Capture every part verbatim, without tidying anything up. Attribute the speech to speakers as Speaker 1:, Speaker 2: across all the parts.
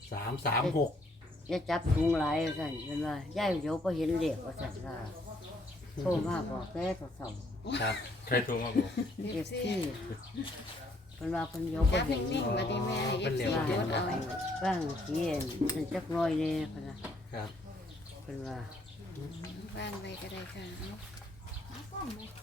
Speaker 1: สามสามหก
Speaker 2: อย่าจับถุงหลายสั่นเป็นว่าย่ายเดี๋ยวพอเห็นเด็กว่าสั่นว่าโทรมาบอกแกโทรศัพท์
Speaker 1: ครับ
Speaker 3: ใครโทรมาบอก
Speaker 2: เด็กที่เป็นว่าเป็นเดี๋ยวพอ
Speaker 4: จับ
Speaker 2: เห็น
Speaker 4: นิ่งๆมาดิแม่ให้เอฟซี
Speaker 2: ว่า
Speaker 4: จดเอา
Speaker 2: บ้างเสียนมันจักน้อยเนี่ยพะนะครับ เป็นว่า
Speaker 4: บ้างไปก็ได้ค่ะเอา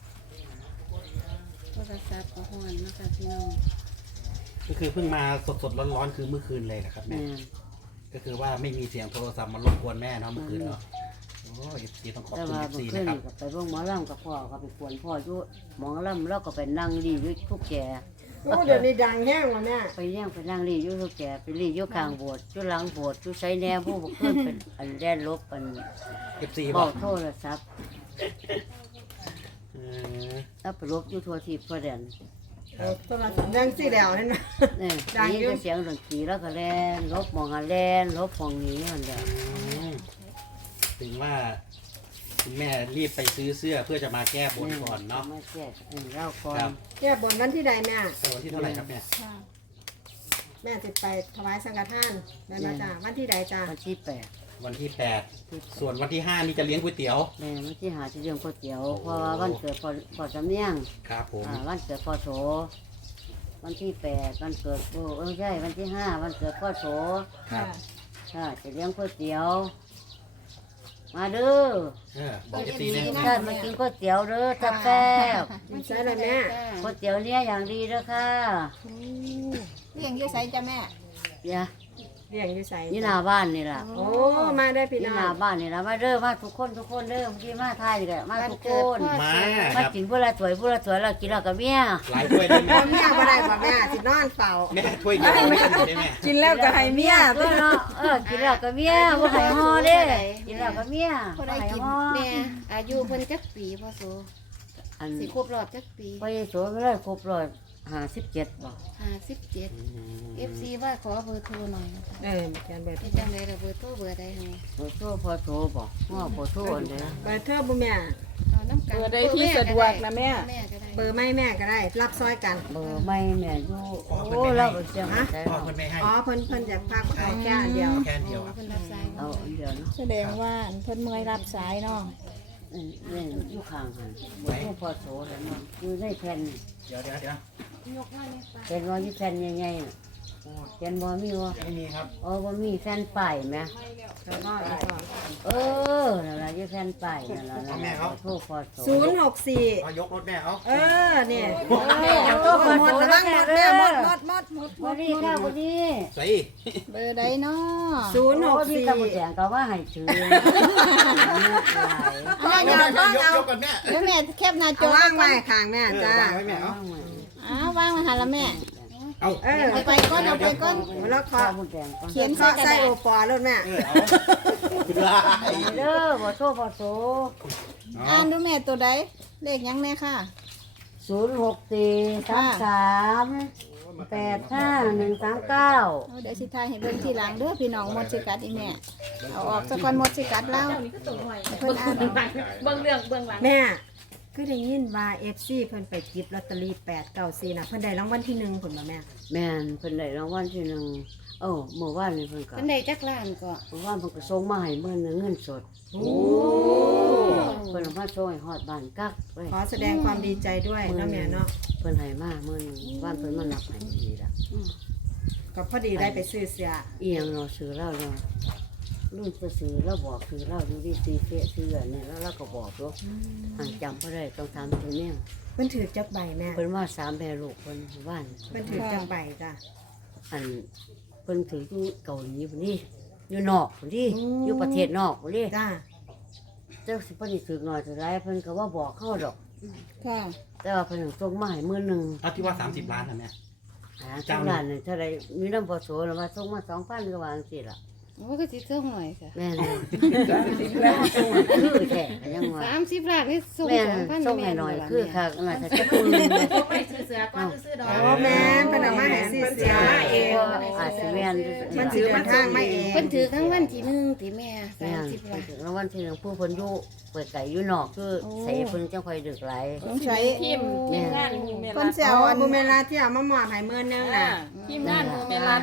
Speaker 4: โทรศัพท์ก็ฮ้อนนะคะพี่น้อง
Speaker 1: ก็คือเพิ่งมาสดๆร้อนๆคือเมื่อคืนเลยนะครับแม่
Speaker 2: แม่
Speaker 1: ก็คือว่าไม่มีเสียงโทรศัพท์มารบกวนแม่เนาะเมื่อคืนเนาะโอ้เอฟซีต้องขอบ
Speaker 2: แต่
Speaker 1: คุณ
Speaker 2: ว่า
Speaker 1: เอฟ
Speaker 2: เมื่
Speaker 1: ซี
Speaker 2: อคื
Speaker 1: นะ
Speaker 2: น
Speaker 1: ครับ
Speaker 2: กับไปเบิ่งหมอลำกับพ่อก็ไปกวนพ่ออยู่หมอลำแล้วก็ไปนั่งรีอยู่ทุกแก่
Speaker 5: โอ้เดี๋ยวนี้ดังแห้งว่ะแม่
Speaker 2: ไปเลี้ยงไปนั่งรีอยู่ทุกแก่ไปรีอยู่ข้างโบสถ์อยู่หลังโบสถ์อยู่ไสแนวผู้บ่ขึ้นเป็นอันแดนลบอัน
Speaker 1: เอฟซี
Speaker 2: บบ อ
Speaker 1: อก ก
Speaker 2: โทรศัพท์
Speaker 1: เออ
Speaker 2: แล้วไปลบอยู่ทั่วทิพย์ทั่วแดน
Speaker 1: ครับ
Speaker 5: โทรศัพท์ดังสิแล้วนั่นนะ
Speaker 2: เนี่ย
Speaker 5: ดัง
Speaker 2: นี่
Speaker 5: อยู่
Speaker 2: ก็เสียงดนตรีแล้วก็แล่นลบหมองหันแล่นลบหมองนี้มันเดียว
Speaker 1: อืมถึงว่าคุณแม่รีบไปซื้อเสื้อเพื่อจะมาแก้บนก่อนเนาะ
Speaker 2: มาแจกให้เล่าก่อ
Speaker 1: ครั
Speaker 2: น
Speaker 1: บ
Speaker 5: แก้บนวันที่ใดแม่
Speaker 1: แต่วันที่เท่าไหร่ครับแม่
Speaker 5: แม่ติดไปถวายสังฆทานได้มาจ้าวันที่ใดจ้า
Speaker 2: วันที่แปด
Speaker 1: วันที่แปดส่วนวันที่ห้านี่จะเลี้ยงก๋วยเตี๋ยว
Speaker 2: แม่วันที่หาที่เรื่องก๋วยเตี๋ยวเพราะว่าวันเกิดพอพอจำเนียง
Speaker 1: ครับผม
Speaker 2: อ่าวันเกิดพ่อโสวันที่แปดวันเกิดโอ้เออใช่วันที่ห้าวันเกิดพ่อโส
Speaker 1: ครับ
Speaker 2: ค่ะจะเลี้ยงก๋วยเตี๋ยว มาเด้อ
Speaker 1: เออบอกเอฟซีเลย
Speaker 2: ท่านมากินก๋วยเตี๋ยวเด้อแซ่บ
Speaker 5: มันใช่เลยแม่
Speaker 2: ๆก๋วยเตี๋ยวเนี่ยอย่างดีเด้อค่ะ
Speaker 6: เลี้ยงอยู่ไสจ้ะแม่
Speaker 2: อย่า
Speaker 5: เลี้ยงอยู่ใส่
Speaker 2: นี่หน้าบ้านนี่ล่ะ
Speaker 5: โอ้มาได้พี่
Speaker 2: นี่
Speaker 5: น้
Speaker 2: ห
Speaker 5: อ
Speaker 2: น้าง บ้านนี่ล่ะมาเด้อมาทุกคนทุกคนเด้อเมื่อกี้มาทายนี่แหละมาทุกคน
Speaker 1: มาค
Speaker 2: มา
Speaker 1: รับ
Speaker 2: กินผู้ละถ้วยผู้ละถ้วยแล้วกินแล้วกับเมีย
Speaker 1: หลายถ้วยได้ไหม
Speaker 5: แม่บ่ได้กว่าแม่สินอนเฝ้า
Speaker 1: แม่ถ้วยเดียวไม่กินได้ไหม
Speaker 6: กินแล้วก็ให้เมีย
Speaker 2: เออเนาะเออกินแล้วกับเมียบ่ให้ฮอเด้กินแล้วกับเมีย
Speaker 4: พอได้
Speaker 2: บ่ให้
Speaker 4: กิน
Speaker 2: ฮอ
Speaker 4: แม่อายุเพิ่นจักปีพ่อโส
Speaker 2: อัน
Speaker 4: สิครบรอบจักปี
Speaker 2: ไปโสก็ได้ครบร้อยห้าสิบเจ็ดบ่
Speaker 4: ห้าสิบเจ็ด เอฟซีว่าขอเบอร์โทรหน่อยนะคะ
Speaker 5: เออแกนเบิด
Speaker 4: เป็นจังไดล่ะเบอร์โทรเบอร์ใดให้
Speaker 2: บ่โทรพอโทรบ่ฮอบ่โทรอันเด้อ
Speaker 5: เบอร์เธอบ่แม่
Speaker 4: เอาน้ำกัน
Speaker 6: เบอร์ใดที่สะดวกนะแม่
Speaker 4: แม่ก็ได้
Speaker 5: เบอร์ไม่แม่ก็ได้ รับซอยกัน
Speaker 2: เบอร์ไม่แม่อยู่โอ้เราก็เสียงใจ
Speaker 1: พ่อ
Speaker 2: เรา
Speaker 1: เพิ่นไม่ให้
Speaker 5: อ๋อเพิ่นเพิ่นอยากพักเอาแค่อันเดียว
Speaker 1: แค่เดียว
Speaker 4: อ๋อ
Speaker 1: ครับ
Speaker 4: เพิ่นรับสาย
Speaker 2: เอาอันเดียวเนาะ
Speaker 6: แสดงว่าเพิ่นเมื่อยรับสายเนาะ
Speaker 2: เออเนี่ยอยู่ข้างหั่นบ่โทรพอโทรแล้วเนาะอยู่ในแผ่น
Speaker 1: เดี๋ยวเดี๋ยวเดี๋ยวย
Speaker 4: กมาเลยค่ะ
Speaker 2: แผ่นว่าอยู่แผ่นใหญ่ๆน่ะแผ่นบ่มีบ่
Speaker 1: ไม่มีครับ
Speaker 2: อ๋อบ่มีแผ่นป้ายแหม
Speaker 5: แล้วก็อีกสอง
Speaker 2: เออนั่นล่ะอยู่แผ่นป้ายนั่นล่ะนั่นล่ะโทรพอโทร
Speaker 5: ศูนย์หกสี่
Speaker 1: เอายกรถแม่เอา
Speaker 5: เออเนี่ย
Speaker 2: เอาโทรพอ
Speaker 5: หม
Speaker 2: โท
Speaker 5: ด
Speaker 2: ร
Speaker 5: ระวังหมดแม่หมดหมดหมดหมด
Speaker 2: บ่ดีค่ะบ่ดี
Speaker 1: ใส่
Speaker 6: เบอร์ใดเนาะ
Speaker 5: ศูนย์หก
Speaker 2: โอ้ที่
Speaker 5: สี่
Speaker 2: ตะบุแจงก็ว่าให้ถือ
Speaker 5: เอา
Speaker 1: ย
Speaker 5: เอา
Speaker 1: ก
Speaker 5: เอา
Speaker 1: ยก
Speaker 5: เอา
Speaker 1: ยกก่อนแม่
Speaker 6: เดี๋ยวแม่แคบหน้าจ
Speaker 5: เอา
Speaker 6: อ
Speaker 5: ว่าง
Speaker 6: ไว้
Speaker 5: ไว้ข้างแม่
Speaker 1: เออ
Speaker 5: จ้าว
Speaker 1: างไว้แม่เอา
Speaker 6: อ้าววางไว้หั่นละแม่
Speaker 1: เอา
Speaker 5: เออ
Speaker 6: เอาไปก่อนเอาไปก่อน
Speaker 5: แล้วเคาะ
Speaker 6: เขียน
Speaker 5: เคาะใส่โอปอรถแม่
Speaker 1: เออเอาได้
Speaker 2: เด้อบ่โทรบ่โทร
Speaker 6: อ่านดูแม่ตัวใดเลขหยังแน่ค่ะ
Speaker 2: ศูนย์หกสี่สามสามแปดห้าหนึ่งสามเก้า
Speaker 6: เอาเดี๋ยวสิทายให้เบิ่งทีหลังเด้อพี่น้องหมดสิกัดอีแม่เอาออกซะก่อนหมดสิกัดแล้วเพิ่นอ่าน
Speaker 5: แม่ก็ได้ยินว่า เอฟ ซี เพิ่นไปจิบลอตเตอรี่แปดเก้าสี่น่ะเพิ่นได้รางวัลที่หนึ่งผลมาแม่
Speaker 2: แม่นเพิ่นได้รางวัลที่หนึ่งเอ้าเมื่อวานนี่เพิ่นก็
Speaker 4: เพิ่นได้จักล้านก็
Speaker 2: เมื่อวานเพิ่นก็ส่งมาให้เมื่อนึงเงินสด
Speaker 5: โอ้
Speaker 2: เพิ่นเอามาส่งให้ฮอดบ้านกักเว้ย
Speaker 5: ขอแสดงความดีใจด้วยเนาะแม่เนาะ
Speaker 2: เพิ่นให้มาเมื่อนึงบ้านเพิ่นมานับให้ดีล่ะ
Speaker 5: ก็พอดีได้ไปซื้อเสีย
Speaker 2: อีหยังเราซื้อแล้วเนาะรุ่นซื้อแล้วบอกซื้อแล้วอยู่ที่ซีเฟซื้ออันนี้แล้วเราก็บอกลูกหันจำบ่ได้ต้องทำตัวเนี้ย
Speaker 5: เพิ่นถือจักใบแม่
Speaker 2: เพิ่นว่าสามแม่ลูกเพิ่นบ้าน
Speaker 5: เพิ่นถือจักใบจ้ะ
Speaker 2: อันเพิ่นถืออยู่เกาหลีพุ่นนี่อยู่นอกพุ่นนี่
Speaker 5: อืม
Speaker 2: อยู่ประเทศนอกพุ่นนี่
Speaker 5: จ้า
Speaker 2: เจ้าสิเพิ่นสิถือหน่อยถือหลายเพิ่นก็ว่าบอกเข้าดอก
Speaker 6: ค่ะ
Speaker 2: แต่ว่าเพิ่นส่งมาให้มื้อหนึง
Speaker 1: เอาที่ว่าสามสิบล้านนะแม่
Speaker 2: หาจังนั้นนี่เท่าใดมีน้ำบ่โสแล้วว่าส่งมา สองพัน ก็ว่าจังซี่ล่ะ
Speaker 4: โอ้ก็สิเท่าหน่อยค่ะ
Speaker 2: แม่นคือแท้ก็ยังว่า
Speaker 4: สามสิบล้านนี่ส่ง
Speaker 2: แม่น
Speaker 4: สองพัน
Speaker 2: ส่งให้หน่อยคือคักน่าจะจะพูด
Speaker 5: โอ้แม่เพิ่นเอามาให้ซื้อเสียเอง
Speaker 2: อาจสิแม่น
Speaker 5: มันถือมันทางมาเอง
Speaker 4: เพิ่นถือทั้งวันที่หนึ่งที่แม่
Speaker 2: แม่
Speaker 4: สาม
Speaker 2: น
Speaker 4: สิบ
Speaker 2: เพิ่
Speaker 4: ล้าน น
Speaker 2: ถึงรางวัลที่หนึ่งผู้เพิ่นอยู่เปิดไก่อยู่นอกคือใส่เพิ่นจังค่อยดึกหลาย
Speaker 6: ต้องใช้
Speaker 7: ทีมทีมงานหมู่เม
Speaker 6: เพิ่
Speaker 7: ลั
Speaker 6: น
Speaker 7: ด
Speaker 6: สิเอา
Speaker 5: เอา
Speaker 6: อัน
Speaker 5: บุเมลาที่เอามามอบให้มื้อนึงน่ะ
Speaker 7: ทีมงานหมู่เมลัด
Speaker 2: โอ้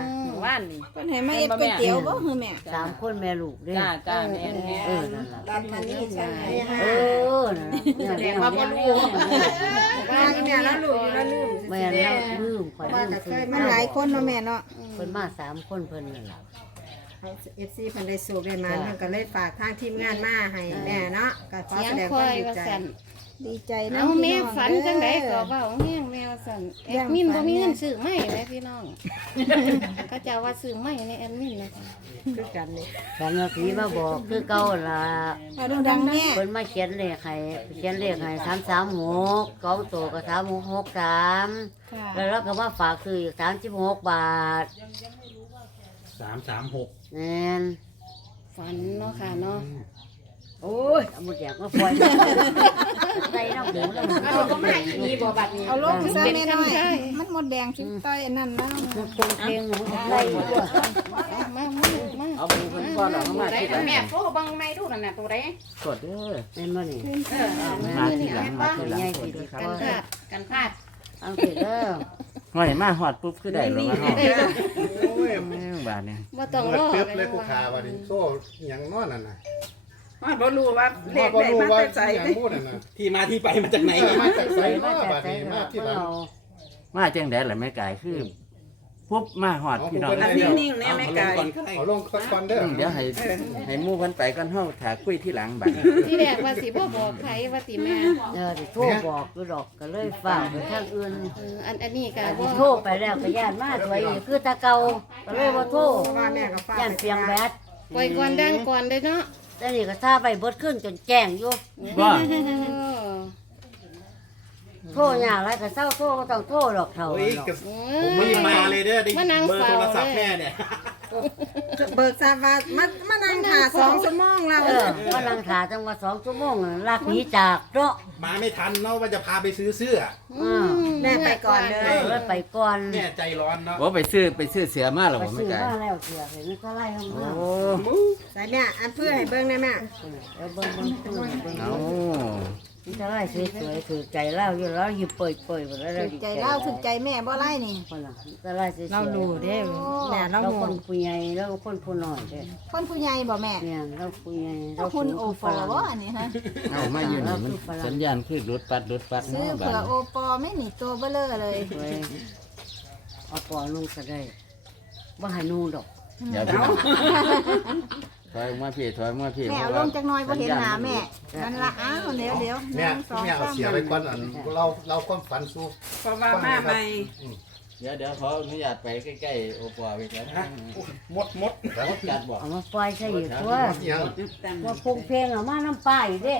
Speaker 3: วานนี่
Speaker 6: เพิ่นให้มาเฮ็ดก๋วยเตี๋ยวบ่คือแม่
Speaker 2: สามคนแม่ลูกเด้
Speaker 3: จ้าจ้าแม่นแม่
Speaker 2: เออนั่นล่ะ
Speaker 5: รับมานี่ใช่ไหม
Speaker 2: เออนั่นล่ะ
Speaker 3: แสดงว่าบ่รู้
Speaker 5: ว่าอีแม่แล้วลูกอยู่แล้วลืม
Speaker 2: แม่แล้วลืมข่อย
Speaker 5: ว่า
Speaker 2: ลื
Speaker 5: ก็
Speaker 2: ม
Speaker 5: เค
Speaker 2: ซื้อย
Speaker 6: มันหลายคนเนาะแม่เนาะ
Speaker 2: เพิ่นมาสามคนเพิ่นนั่นล่ะ
Speaker 5: เอฟซีเพิ่นได้สูบได้มาเพิ่นก็เลยฝากทางทีมงานมาให้แม่เนาะก็ขอ
Speaker 4: เสีย
Speaker 5: แส
Speaker 4: ง
Speaker 5: ดง
Speaker 4: ค
Speaker 5: ควา
Speaker 4: อ
Speaker 5: ม
Speaker 4: ย
Speaker 5: ดี
Speaker 4: ว่า
Speaker 5: ใจ
Speaker 4: สั่น
Speaker 6: ดีใจนะ
Speaker 4: เอาแม่
Speaker 6: พี่อง
Speaker 4: ฝันจังไดก็เว้าแห้งแมวสั่นแอดมินบ่มีเงินซื้อไม้เลยพี่น้องเขาเจ้าว่าซื้อไม้ในแอดมินนะคะ
Speaker 5: คือกันนี่
Speaker 2: ฉันว่าผีมาบอกคือเก่าล่ะ
Speaker 6: เอาดังๆแม่
Speaker 2: เพิ่นมาเขียนเลขให้เขียนเลขให้สามสามหกเก้าตัวก็สามหกหกสาม
Speaker 6: ค่ะ
Speaker 2: แล้วเราก็มาฝากซื้ออีกสามสิบหกบาท
Speaker 1: สามสามหก
Speaker 2: แม่น
Speaker 4: ฝันเนาะค่ะเนาะ
Speaker 2: โอ้ยเอาหมดแดงมาปล่อยใส่น้ำหมูน้ำหมู
Speaker 3: เอาก็มาอีนี่บ่บัดนี้
Speaker 6: เอาลงซะแม่น้อยมันหมดแดงสิต้อยอันนั้นแล้ว
Speaker 2: มันคงเพลงหมูใส่ตัว
Speaker 4: เอามามามา
Speaker 3: เอาบุญเพิ่นก่อนแล้วมาที่หลังแม่โทรเบิ่งในดูนั่นน่ะตัวใด
Speaker 7: กดเด้อ
Speaker 2: แม่นบ่นี่
Speaker 4: เออเอา
Speaker 7: มา
Speaker 4: มา
Speaker 7: ที
Speaker 4: นี่
Speaker 7: หลัง
Speaker 4: เอา
Speaker 7: มา
Speaker 4: มา
Speaker 7: ทีหลัง
Speaker 2: ใหญ่
Speaker 7: ก
Speaker 2: สิ
Speaker 7: ด
Speaker 2: สิ
Speaker 7: ครั
Speaker 4: กับ นพลาดกันพลาด
Speaker 2: เอาสิเด้อ
Speaker 7: ว่ามาหอดปุ๊บคือได้หรอวะเฮา
Speaker 4: ได้เนาะ
Speaker 8: โอ้ย
Speaker 7: แม่งบาดเนี่ย
Speaker 4: บ่ต้องรอ
Speaker 8: เปิบ
Speaker 4: กั
Speaker 8: เลย
Speaker 4: น
Speaker 8: ผู้
Speaker 4: ว่า
Speaker 8: ขาว่าดิโซ่หยังนอนนั่นน่ะ
Speaker 3: ว่าบ่รู้ว่าเล
Speaker 8: พ่อ
Speaker 3: ข
Speaker 8: บ่
Speaker 3: ได้
Speaker 8: รู้
Speaker 3: มา
Speaker 8: ว่า
Speaker 3: แต่ใจ
Speaker 8: หยังพูดนั่นน่ะ
Speaker 1: ที่มาที่ไปมาจากไหน
Speaker 8: เออมาจากไส
Speaker 2: ใส่
Speaker 8: มา
Speaker 2: มา
Speaker 8: บั
Speaker 2: จาก
Speaker 8: ด
Speaker 2: ใส่
Speaker 8: นี้มาที่ห
Speaker 2: เรา
Speaker 8: ลัง
Speaker 7: มาจังได๋ล่ะแม่กายคือปุ๊บมาหอดพี่น้อง
Speaker 3: อันนิ่งๆแน่แม่ไก่
Speaker 1: เอาลงก่อนก็ได้
Speaker 8: เอาลงสักก่อนเด้อ
Speaker 7: อืมเดี๋ยวให้ให้หมู่เพิ่นไปก่อนเฮาถาคุยที่หลังบัด
Speaker 4: ที่แรกว่าสิบ่บอกใครว่าติแม่
Speaker 2: เออสิโทรบอกอยู่ดอกก็เลยฝากไปทางอื่น
Speaker 4: เอออันอันนี้ก็
Speaker 2: อัน
Speaker 4: บ่
Speaker 2: ที่โทรไปแล้วก็ย่านมาสวยอีกคือตาเก่าก็เลยบ่โทร
Speaker 5: เพราะว่าแม่ก็ฝาก
Speaker 2: ย่านเปียงแบด
Speaker 4: ปล่อยก่อนดังก่อนเด้อเนาะ
Speaker 2: แต่นี่ก็ท่าไปเบิดขึ้นจนแจ้งอยู่
Speaker 7: บ่
Speaker 4: เออ
Speaker 2: โทรยากไรก็เศร้าโทรก็ต้องโทรดอกเท่า
Speaker 1: โอ้ย
Speaker 2: ดอก
Speaker 1: กับผมไม่มาเลยเด้อได้
Speaker 4: มานั่ง
Speaker 1: เบอร์
Speaker 4: เฝ้า
Speaker 1: โทรศัพท์
Speaker 4: เลย
Speaker 1: แม่เนี่ย
Speaker 5: เบิกทราบว่ามามานั่งถ่าสองชั่วโมงแล้ว
Speaker 2: เออว่านั่งถ่าจังว่าสองชั่วโมงน่ะลากหนีจากเนาะ
Speaker 1: มาไม่ทันเนาะว่าจะพาไปซื้อเสื้อ
Speaker 2: อืม
Speaker 5: แม่ไปก่อนเด้
Speaker 2: เอ
Speaker 5: อ
Speaker 2: อไปก่อน
Speaker 1: แม่ใจร้อนเนาะ
Speaker 7: บ่ไปซื้อไปซื้อเสือมาหรอ
Speaker 2: ไป
Speaker 7: บ่แม่
Speaker 2: ซื้อก
Speaker 7: าย
Speaker 2: มาแล้วเสียเห็นมันก็ไล่เข้า
Speaker 7: โอ้
Speaker 2: มา
Speaker 5: ใส่แม่อันเพื่อให้เบิ่งได้แม่
Speaker 2: เออเบิ่งเบิ่งเบิ่งเบิ่ง
Speaker 7: เอา
Speaker 2: มันจะไล่สวยๆถือใจเล่าอยู่แล้วหยิบเปิดเปิดหมดแล้ว
Speaker 6: ถึกใจเล่าถึกใจแม่บ่ไล่นี่
Speaker 2: คนละมันจะไล่สวยๆ
Speaker 5: เรารู้เด้แม่เรา
Speaker 2: เรา
Speaker 5: รู้
Speaker 2: คนผู้ใหญ่เราคนผู้น้อยเด้
Speaker 6: คนผู้ใหญ่บ่แม่
Speaker 2: เนี่ยเราผู้ใหญ่
Speaker 6: เจ้าคุณโอปอบ่อันนี้ฮะ
Speaker 7: เอามาอยู่นี่มันสัญญาณคือรถปัดรถปัด
Speaker 6: ซื้อ
Speaker 7: เนาะบั
Speaker 6: เผื่อ
Speaker 7: ด
Speaker 6: โอปอไม่หนีตัวเบ้อเลอเลย
Speaker 2: เว้ยเอาปอนุ่งก็ได้บ่ให้นุ่งดอก
Speaker 7: เดี๋ยวพี่น้องถอยมาพี่ถอยมาพี่
Speaker 6: แม่เอาลงจักหน่อยบ่เห็นหน้าแม่นั่นละอ้าวเดี๋ยวเดี๋ยว
Speaker 8: แม่
Speaker 6: หนึ่งสอง
Speaker 8: แม่เอา
Speaker 6: สาม
Speaker 8: เสียไว้ก่อนอันเราเราความฝันสู้
Speaker 3: เพราะว่ามาใหม่
Speaker 7: เดี๋ยวเดี๋ยวขออนุญาตไปใกล้ๆโอปอไปก่อนนะ
Speaker 1: หมดหมด
Speaker 7: แล้วจัดบ่
Speaker 2: เอามาปล่อยใส่อีกตัว
Speaker 8: หยัง
Speaker 2: ว่าคงเพลงเอามาน้ำป้าอีกเด้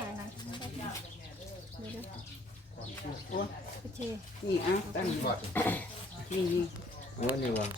Speaker 3: นี่อ่ะตั้ง
Speaker 8: ก่อน
Speaker 3: นี่
Speaker 7: โอ้นี่ว่า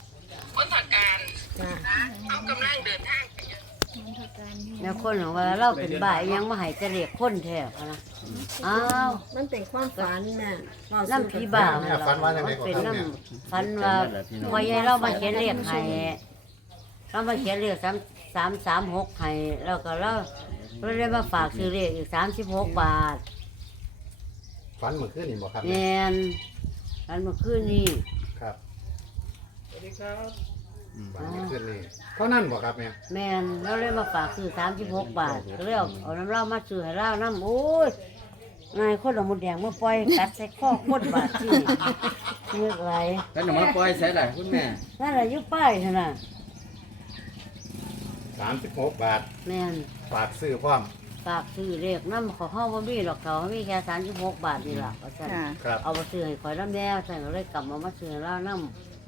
Speaker 2: แล้วคนของว่าเราเป็นบ่ายยังมาให้จะเรียกคนแท้พะนะอ้าว
Speaker 5: มันเป็นความฝันแม่เว้าสู่
Speaker 2: น้ำผีบ่าว
Speaker 8: แม่ฝันว่าจังได๋
Speaker 2: มัน
Speaker 8: ก็
Speaker 2: เป็น
Speaker 8: ครับ
Speaker 2: น้
Speaker 8: แม่
Speaker 2: ำฝันว่าพอใหญ่เรามาเขียนเลขให้เรามาเขียนเลขสามสามสามหกให้แล้วก็เราเราได้มาฝากซื้อเลขอีกสามสิบหกบาท
Speaker 8: ฝันเมื่อคืนนี่บ่ครับ
Speaker 2: แมนอันเมื่อคืนนี้
Speaker 8: ครับฝันเมื่อคืนนี่เท่านั้นบ่ครับแม่
Speaker 2: แมนเราเลยมาฝากซื้อสามสิบหกบาทก็เลยเอาเอาน้ำเหล้ามาซื้อให้เหล้าน้ำโอ้ยนายคนเอาหมดแดงมาปล่อยกัดใส่ข้อคนบาทที่เมื่อไร
Speaker 7: แล้วหนูมาปล่อยใส่ล่ะคุณแม่
Speaker 2: นั่นแหละอยุป้ายเท่านั้น
Speaker 8: สามสิบหกบาท
Speaker 2: แมน
Speaker 8: ฝากซื้อพร้อม
Speaker 2: ฝากซื้อเลขน้ำของห้องบ่มีหรอกเขามีแค่สามสิบหกบาทนี่แหละเอาสั่น
Speaker 6: ค่ะ
Speaker 8: ครับ
Speaker 2: เอามาซื้อให้ข่อยน้ำแน่สั่นก็เลยกลับมามาซื้อให้เหล้าน้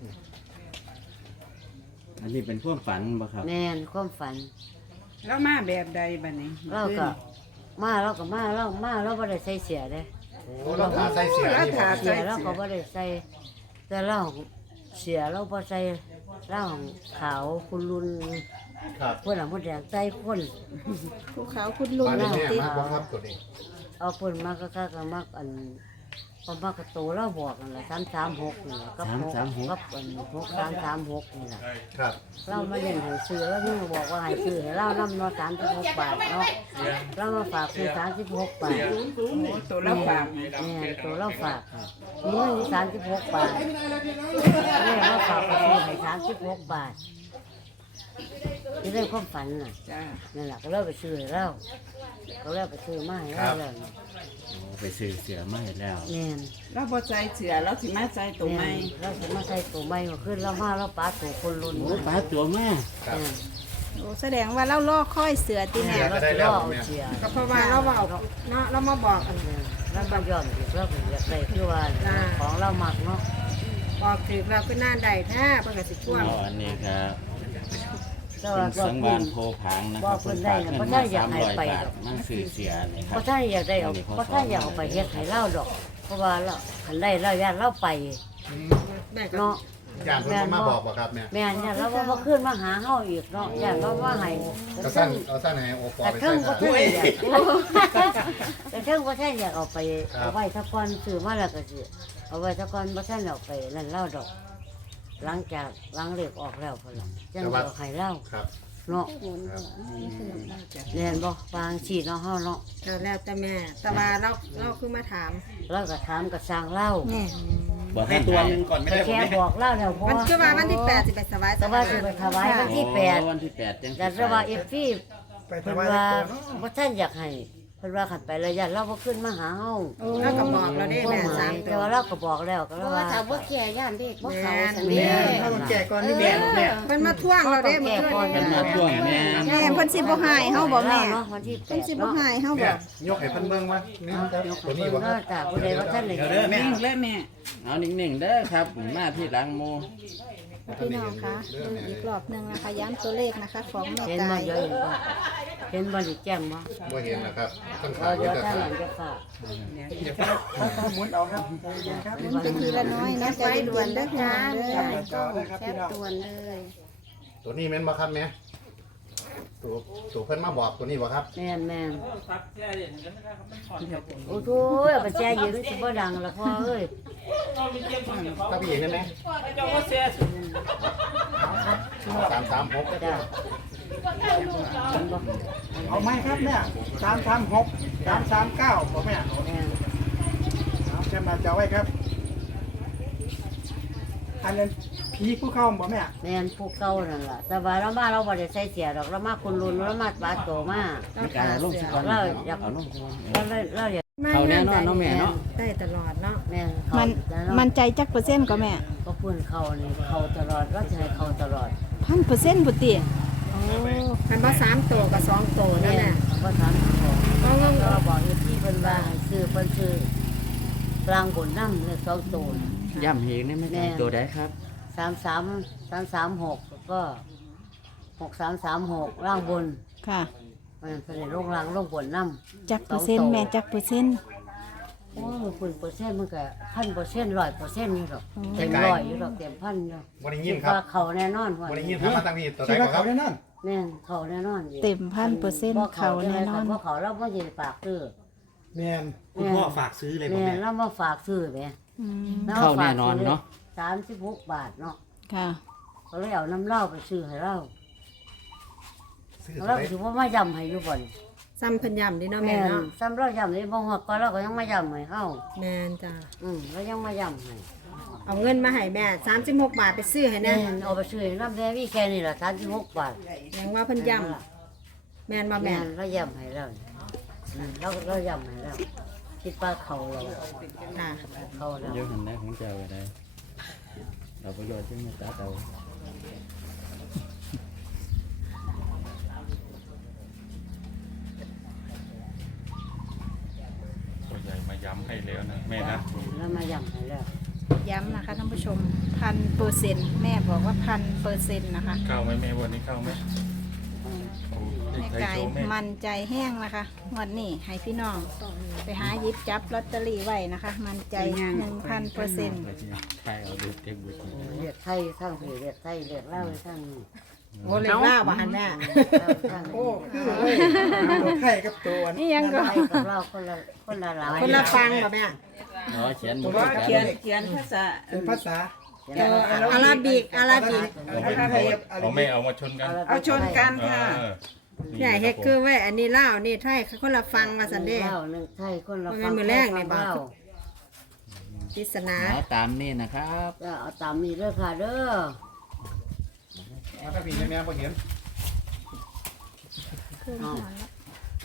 Speaker 7: อันนี้เป็นความฝันบ่ครับ
Speaker 2: ำแมนความฝัน
Speaker 3: แล้วมาแบบใดบัดนี้
Speaker 2: เราก็มาเราก็มาเรามาเราไม่ได้ใส่เสียเด้
Speaker 8: โอ้เราหาใส่เสียนี่บ่
Speaker 2: เสียเราก็ไม่ได้ใส่แต่เราเสียเราพอใส่เราขาวคุณรุน
Speaker 8: ครับ
Speaker 2: เพื่อนหลังมดแดงใต้คน
Speaker 6: ภูเขาคุณลุง
Speaker 8: บ้านนี้
Speaker 6: ติ
Speaker 8: แม่มาบ่ครับตัวนี้
Speaker 2: เอาเพิ่นมากก็ก็มากอันพอมากกระโตเราบอกนั่นแหละสามสามหกนี่แหละกับหกกับอันหกสามสามหกนี่แหละ
Speaker 8: ครับ
Speaker 2: เรามาเล่นให้ซื้อแล้วนี่บอกว่าให้ซื้อให้เรานำเนาะสามสิบหกบาทเนาะเรามาฝากซื้อสามสิบหกบาท
Speaker 3: โอ้ตัวละบาท
Speaker 2: แม่ตัวเราฝากค่ะมีเงินอยู่สามสิบหกบาทแม่เราฝากไปซื้อให้สามสิบหกบาทที่เรื่องความฝันน่ะ
Speaker 6: จ้า
Speaker 2: นั่นแหละก็เลิกไปซื้อให้เราก็เลิกไปซื้อมาให้เราแล้วนี่
Speaker 7: โอ้ไปซื้อเสือมาให้แล้ว
Speaker 2: แม่น
Speaker 6: เราบ่ใจเสือเราสิมาใจตัวใหม่
Speaker 2: แนเราจะมาใส่ตัวใหม่มาขึ้นเรามาเราปลาตัวคนรุน
Speaker 7: โอ้ปลาตัวแม่
Speaker 8: ครับ
Speaker 2: แม่น
Speaker 6: โอ้แสดงว่าเราล่อค่อยเสือติแม่
Speaker 8: ก็ได้แล้วแม่
Speaker 2: เสีย
Speaker 5: ก็เพราะว่าเราเว้าเนาะเรามาบอกกัน
Speaker 2: แล้วก็ย้อนอีกเราก็อยากได้คือว่าของเรามักเนาะ
Speaker 5: บอกถึงเราก็น่าได้แท้เพิ่นก็สิท่วง
Speaker 7: อ๋ออันนี้ครับ
Speaker 2: แต่
Speaker 7: คุ
Speaker 2: ว่า
Speaker 7: ณ
Speaker 2: ก็
Speaker 7: สัง
Speaker 2: คุ
Speaker 7: วา
Speaker 2: ณ
Speaker 7: นโพผางนะครับเพิ่นฝากเงินมาสามร้อยบาทมาซื้อเสือนี่ค
Speaker 2: เพ
Speaker 7: รับ
Speaker 2: ราะถ้าอยากได้เอาเพราะถ้าอยากเอาไปเฮ็ดให้เราดอก เพราะว่าเราคันได้เราอยากเราไป
Speaker 5: แม่ก็
Speaker 2: เนาะ
Speaker 8: ย่านเพิ่นมาบอกบ่ครับแม่
Speaker 2: แม่นเนี่ยเราว่าบ่ขึ้นมาหาเฮาอีกเนาะอยากเราว่าให้
Speaker 8: ก็สั้นเอาสั้นให้โอปอ
Speaker 2: แต่
Speaker 8: ไป
Speaker 2: เครื่
Speaker 8: ใส่
Speaker 2: อง
Speaker 8: ค
Speaker 2: บ่
Speaker 8: รับ
Speaker 2: ใช่อยากแต่เครื่องบ่ใช่อยากเอาไป
Speaker 8: ครับ
Speaker 2: เอาไว้ถ้าก่อนซื้อมาแล้วก็สิเอาไว้ถ้าก่อนบ่ใช่เอาไปนั่นเล่าดอก หลังจากหลังเลขออกแล้วพุ่นล่ะจังสิเอาให้เล่า
Speaker 8: ครับ
Speaker 2: เนาะเรียนบ่ฟางฉีดเนาะเฮาเนาะ
Speaker 5: ก็แล้วแต่แม่ แต่ว่าเราเราคือมาถาม
Speaker 2: เราก็ถามกับสร้างเล่า
Speaker 6: แน่
Speaker 7: บ่
Speaker 1: ให้
Speaker 7: ทัน
Speaker 1: ตัว
Speaker 7: ได้
Speaker 1: หนึงก่อนไม่
Speaker 2: แต่
Speaker 1: ได้ผม
Speaker 2: แค่
Speaker 1: แม่
Speaker 2: บอกเล่าแล้วเพราะ
Speaker 5: มัน
Speaker 2: ว่า
Speaker 5: คือว่าวันที่แปดสิไปสบาย
Speaker 2: แต่ว่าสิไปถวายวันที่แปด
Speaker 7: โอ้วันที่แปดจังสิ
Speaker 2: แต่ว่า เอฟ ซี เพิ่นว่าบ่ท่านอยากให้เพิ่นว่าขันไประยะเราบ่ขึ้นมาหาเฮา
Speaker 5: เราก็บอกเราได้
Speaker 2: บ่
Speaker 5: แม่
Speaker 2: หมา
Speaker 5: สาย มตั
Speaker 2: แต่
Speaker 5: ว
Speaker 2: ว่าเราก็บอกแล้วก็
Speaker 3: เพ
Speaker 2: แล้ว
Speaker 3: ราะว่า
Speaker 2: ว่า
Speaker 3: ถ้าบ่แก่ย่านเด็กบ่เข้าสัน
Speaker 2: แม่
Speaker 3: เด้
Speaker 2: เราต้องแก้ก่อน
Speaker 3: นี่แม่แม่
Speaker 5: เพิ่นมาท่วงเราได้
Speaker 2: ต้อง
Speaker 5: เมื่
Speaker 2: แก้
Speaker 5: อคื
Speaker 2: ก่อน
Speaker 5: น
Speaker 7: เป็นมาช่วงแม่
Speaker 6: แม่เพิ่นสิบ่หายเฮาบ่แม่
Speaker 2: เนาะวันที่แป
Speaker 6: เพิ่น
Speaker 2: ด
Speaker 6: สิบ่
Speaker 2: เนาะ
Speaker 6: หายเฮา
Speaker 8: แม่
Speaker 6: บ่
Speaker 8: ยกให้เพิ่นเบิ่งว่านี่ครับ
Speaker 2: ยก
Speaker 8: ตัว
Speaker 2: ให้
Speaker 8: นี้
Speaker 2: เบิ่
Speaker 8: บ่
Speaker 2: ง
Speaker 8: ครั
Speaker 2: เนาะ
Speaker 8: บ
Speaker 2: จ้ะผู้ใดว่าท่านได้
Speaker 1: เดี๋ยว
Speaker 2: เห็
Speaker 1: เด้อน แม่
Speaker 6: นิ่งเลยแม่
Speaker 7: เอานิ่งๆเด้อครับมาที่หลังโม
Speaker 6: พี่น้องคะดูอีกรอบหนึงนะคะย้ำตัวเลขนะคะของแม่
Speaker 2: เห็น
Speaker 6: กา
Speaker 2: บ่
Speaker 6: ย
Speaker 2: เยอะอยู่บ่เห็นบ่ได้แจ้งบ่
Speaker 8: บ่เห็นนะครับทั้ง
Speaker 2: เอ
Speaker 8: ขา
Speaker 2: อ
Speaker 8: อ
Speaker 2: เดี๋
Speaker 8: ยู่
Speaker 2: ยว
Speaker 8: แต่
Speaker 2: ท่าน
Speaker 8: ขา
Speaker 2: หลังจะฝาก
Speaker 6: หมุนไปทีละน้อยนะใจ
Speaker 3: ไว้
Speaker 6: เย็
Speaker 3: ด่วน
Speaker 6: นๆเด้
Speaker 3: เด้
Speaker 6: อ
Speaker 3: อ
Speaker 6: พี่น้
Speaker 3: จ้า
Speaker 6: องเด้อ
Speaker 3: ต้องแคบด่วนเลย
Speaker 8: ตัวนี้แม่นบ่ครับแม่ตัวตัวเพิ่นมาบอกตัวนี้บ่ครับ
Speaker 2: แม่นแม่นโอ้โหเอาไปแช่เย็นสิบ่ดังละพ่อเอ้ย
Speaker 8: ถ้าพี่เห็นได้ไหมสามสามหก
Speaker 2: จ้ะเห็นบ่
Speaker 9: เอาไหมครับแม่สามสามหกสามสามเก้าบอกแม่
Speaker 2: แม่น
Speaker 9: เอาแค่มาจะไว้ครับ อันนั้นผีผู้เข้าบอกแม่
Speaker 2: แม่นผู้เก่านั่นล่ะแต่ว่าเรามาเราบ่ได้ใส่เสียดอกเรามาคนรุนเรามาปลาโตมา
Speaker 7: มีการเอาลงสิก่อน
Speaker 2: เราอยาก
Speaker 7: เอาลงสิก่อน
Speaker 2: เราเราเราอยาก
Speaker 7: เขาแน่นอนเนาะแม่เนาะ
Speaker 5: ได้ตลอดเนาะ
Speaker 2: แม่นเขา
Speaker 6: มัน
Speaker 2: แล้วเนาะ
Speaker 6: มันใจจักเปอร์เซ็นต์ก็แม่
Speaker 2: ก็พูนเขานี่เขาตลอดเราจะให้เขาตลอด
Speaker 6: พันเปอร์เซ็นต์บุติโอ้
Speaker 5: มันบ่สามตัวกับสองตัวนั่นแหละ
Speaker 2: ก็ถามเขาเราบอกอยู่ที่เพิ่นว่าให้ซื้อเพิ่นซื้อกลางบนน้ำเลยสองตัว
Speaker 7: ย่ำเหงนี่ไม่ได้ตัวใดครับ
Speaker 2: สามสามสามสามหกก็หกสามสามหกล่างบน
Speaker 6: ค่ะ
Speaker 2: มันเป็นลงล่างลงบนน้ำ
Speaker 6: จักเปอร์เซ็นต์แม่จักเปอร์เซ็นต์
Speaker 2: โอ้ยคุณเปอร์เซ็นต์มันก็พันเปอร์เซ็นต์ร้อยเปอร์เซ็นต์อยู่หรอกเต็มร้อยอยู่หรอกเต็มพันอยู่
Speaker 8: บ่ได้ยินครับ
Speaker 2: ว่าเขาแน่นอนว่า
Speaker 8: บ่ได้ยินครับมาตั้งพี่ตัวใด
Speaker 9: คิด
Speaker 8: ก่
Speaker 9: ว่า
Speaker 8: อนค
Speaker 9: เขา
Speaker 8: รับ
Speaker 9: ได้นั่น
Speaker 2: แน่นเขาแน่นอนอยู่
Speaker 6: เต็มพันเปอร์เซ็นต์เขาแน่นอน
Speaker 2: เพราะเขาเราไม่ยืนปากซื้อ
Speaker 9: แม่น
Speaker 1: คุณพ่อฝากซื้อเลยผม
Speaker 2: แม่
Speaker 1: แม่
Speaker 2: เรามาฝากซื้อไหม
Speaker 6: อืม
Speaker 7: เข้าแน่นอนเนาะ
Speaker 2: สามสิบหกบาทเนาะ
Speaker 6: ค่ะ
Speaker 2: เขาเลยเอาน้ำเหล้าไปซื้อให้เรา
Speaker 8: ซื้อตัว
Speaker 2: เรา
Speaker 8: ใด
Speaker 2: ถือว่าไม่ยำให้อยู่บ่น
Speaker 5: ซ้ำเพิ่นย้ำดิเนาะ
Speaker 2: แม่
Speaker 5: แม่
Speaker 2: น
Speaker 5: เนาะ
Speaker 2: ซ้ำเรายำเลยบ่หัวก็เราก็ยังไม่ยำให้เฮา
Speaker 5: แม่นจ้า
Speaker 2: อืมเรายังไม่ยำให้
Speaker 5: เอาเงินมาให้แม่สามสิบหกบาทไปซื้อให้
Speaker 2: แม่
Speaker 5: แน่
Speaker 2: นเอาไปซื้อให้น้ำแดงพี่แค่นี้แหละสามสิบหกบาท
Speaker 5: ยังว่าเพิ่นย้ำแม่นบ่
Speaker 2: แม่
Speaker 5: แม่
Speaker 2: นเรายำให้เราอืมเราเรายำให้เราคิดว่าเขาเรา
Speaker 5: ค่ะ
Speaker 2: เขาเรา
Speaker 7: เยอะหันได้ของเจ้าก็ได้เราประโยชน์ที่ไม่ตัดเอา
Speaker 10: ตัวใหญ่มาย้ำให้แล้วนะแม่นะ
Speaker 2: แล้วมายำให้แล้ว
Speaker 6: ย้ำนะคะท่านผู้ชมพันเปอร์เซ็นต์แม่บอกว่าพันเปอร์เซ็นต์นะคะ
Speaker 10: เข้าไหมแม่วันนี้เข้าไหมโอ้เด็ก
Speaker 6: แม่
Speaker 10: ไทย
Speaker 6: ไก่
Speaker 10: โชว์แม่
Speaker 6: มันใจแห้งนะคะงวันนี้ให้พี่น้อง ไปหาหยิบจับลอตเตอรี่ไว้นะคะ มันใจหนึ่งพันเปอร์เซ็นต์
Speaker 7: ใช่เอาดูเต็มบุตร
Speaker 2: เรียกไทยทั้งผีเรียกไทยเรียกเล่าทั้งนี้
Speaker 5: โอ้เล็กล่าบ่หันแม่
Speaker 2: ทั้ง
Speaker 9: โอ้คือเลยตัวไข่กับตัว
Speaker 6: นี่ยังก็
Speaker 2: ไทยกับเราคนละคนละหลาย
Speaker 5: คนละฟังบ่แม่
Speaker 7: อ๋อเขียนบุ
Speaker 9: ตัว
Speaker 7: ตร
Speaker 9: เขียน
Speaker 6: เขียนภาษา
Speaker 9: เป็นภาษา
Speaker 5: เอออาราบิกอาราบิก
Speaker 10: เอาแม่เอามาชนกัน
Speaker 6: เอาชนกัน
Speaker 10: เอ
Speaker 6: ค่ะ
Speaker 10: อ
Speaker 5: เนี่ยเฮ็ดคือไว้อันนี้ลาวนี่ไทยคนละฟังว่าซั่นเด้
Speaker 2: เล่าหนึ่งไทยคนละ
Speaker 5: มันเป็นมือแรกนี่บ่
Speaker 2: เล่า
Speaker 5: ปริศนา
Speaker 7: เอาตามนี่นะครับ
Speaker 2: จะเอาตามนี้เด้อค่ะเด้อ
Speaker 8: มาถ้าพี่แม่บ่เห็น
Speaker 6: เพิ่มหอนแล้ว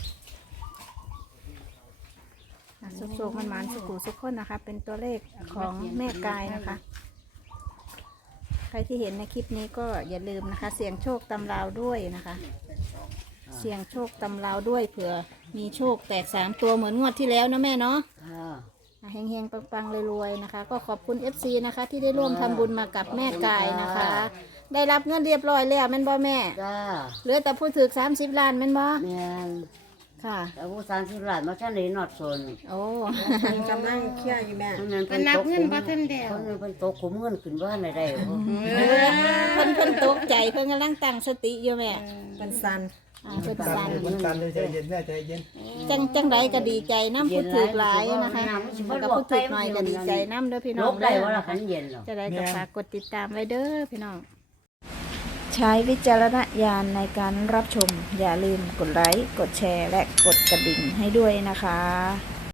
Speaker 6: อ่ะสุกๆมันหมานสุกุสุกคนนะคะ เป็นตัวเลขของแม่กายนะคะ ใครที่เห็นในคลิปนี้ก็อย่าลืมนะคะ เสี่ยงโชคตำราวด้วยนะคะ เสี่ยงโชคตำราวด้วยเผื่อมีโชคแตกสามตัวเหมือนงวดที่แล้วนะแม่เนาะ
Speaker 2: ค่ะ
Speaker 6: อ่ะเฮงๆปังๆรวยๆนะคะ ก็ขอบคุณ เอฟ ซี นะคะ ที่ได้ร่วมทำบุญมากับแม่กายนะคะ ได้รับเงินเรียบร้อยแล้วแม่นบ่แม่
Speaker 2: จ้า
Speaker 6: เหลือแต่ผู้ถือสามสิบล้านแม่นบ่
Speaker 2: แม่น
Speaker 6: ค่ะ
Speaker 2: แต่ผู้สามสิบล้านมาชั้นเลยนอดสน
Speaker 6: โอ้
Speaker 5: กำลังเคลียร์อยู่แม่
Speaker 2: คนนั้น
Speaker 4: เพิ่นนับเงินบ่ทันแล้ว
Speaker 2: คนนั้นเพิ่นตกขุมเงินขึ้นบ้านได้ได้บ่
Speaker 6: เพิ่นเพิ่นตกใจเพิ่นกำลังตั้งสติอยู่แม่
Speaker 5: เป็นสัน
Speaker 6: อ่าเพิ่นสั่น
Speaker 9: มันตันเลยใจเย็นแม่ใจเย็น
Speaker 6: จังจังไดก็ดีใจน้ำผู้ถือหลายนะคะแล้วก็ผู้ถือหน่อยก็ดีใจน้ำเด้อพี่น้
Speaker 2: ล
Speaker 6: อง
Speaker 2: บได้
Speaker 6: เด้อ
Speaker 2: ว่าละขันเย็นหรอ
Speaker 6: จะได้ก็ฝากกดติดตามไว้เด้อพี่น้อง ใช้วิจารณญาณในการรับชม อย่าลืมกดไลค์ กดแชร์ และกดกระดิ่งให้ด้วยนะคะ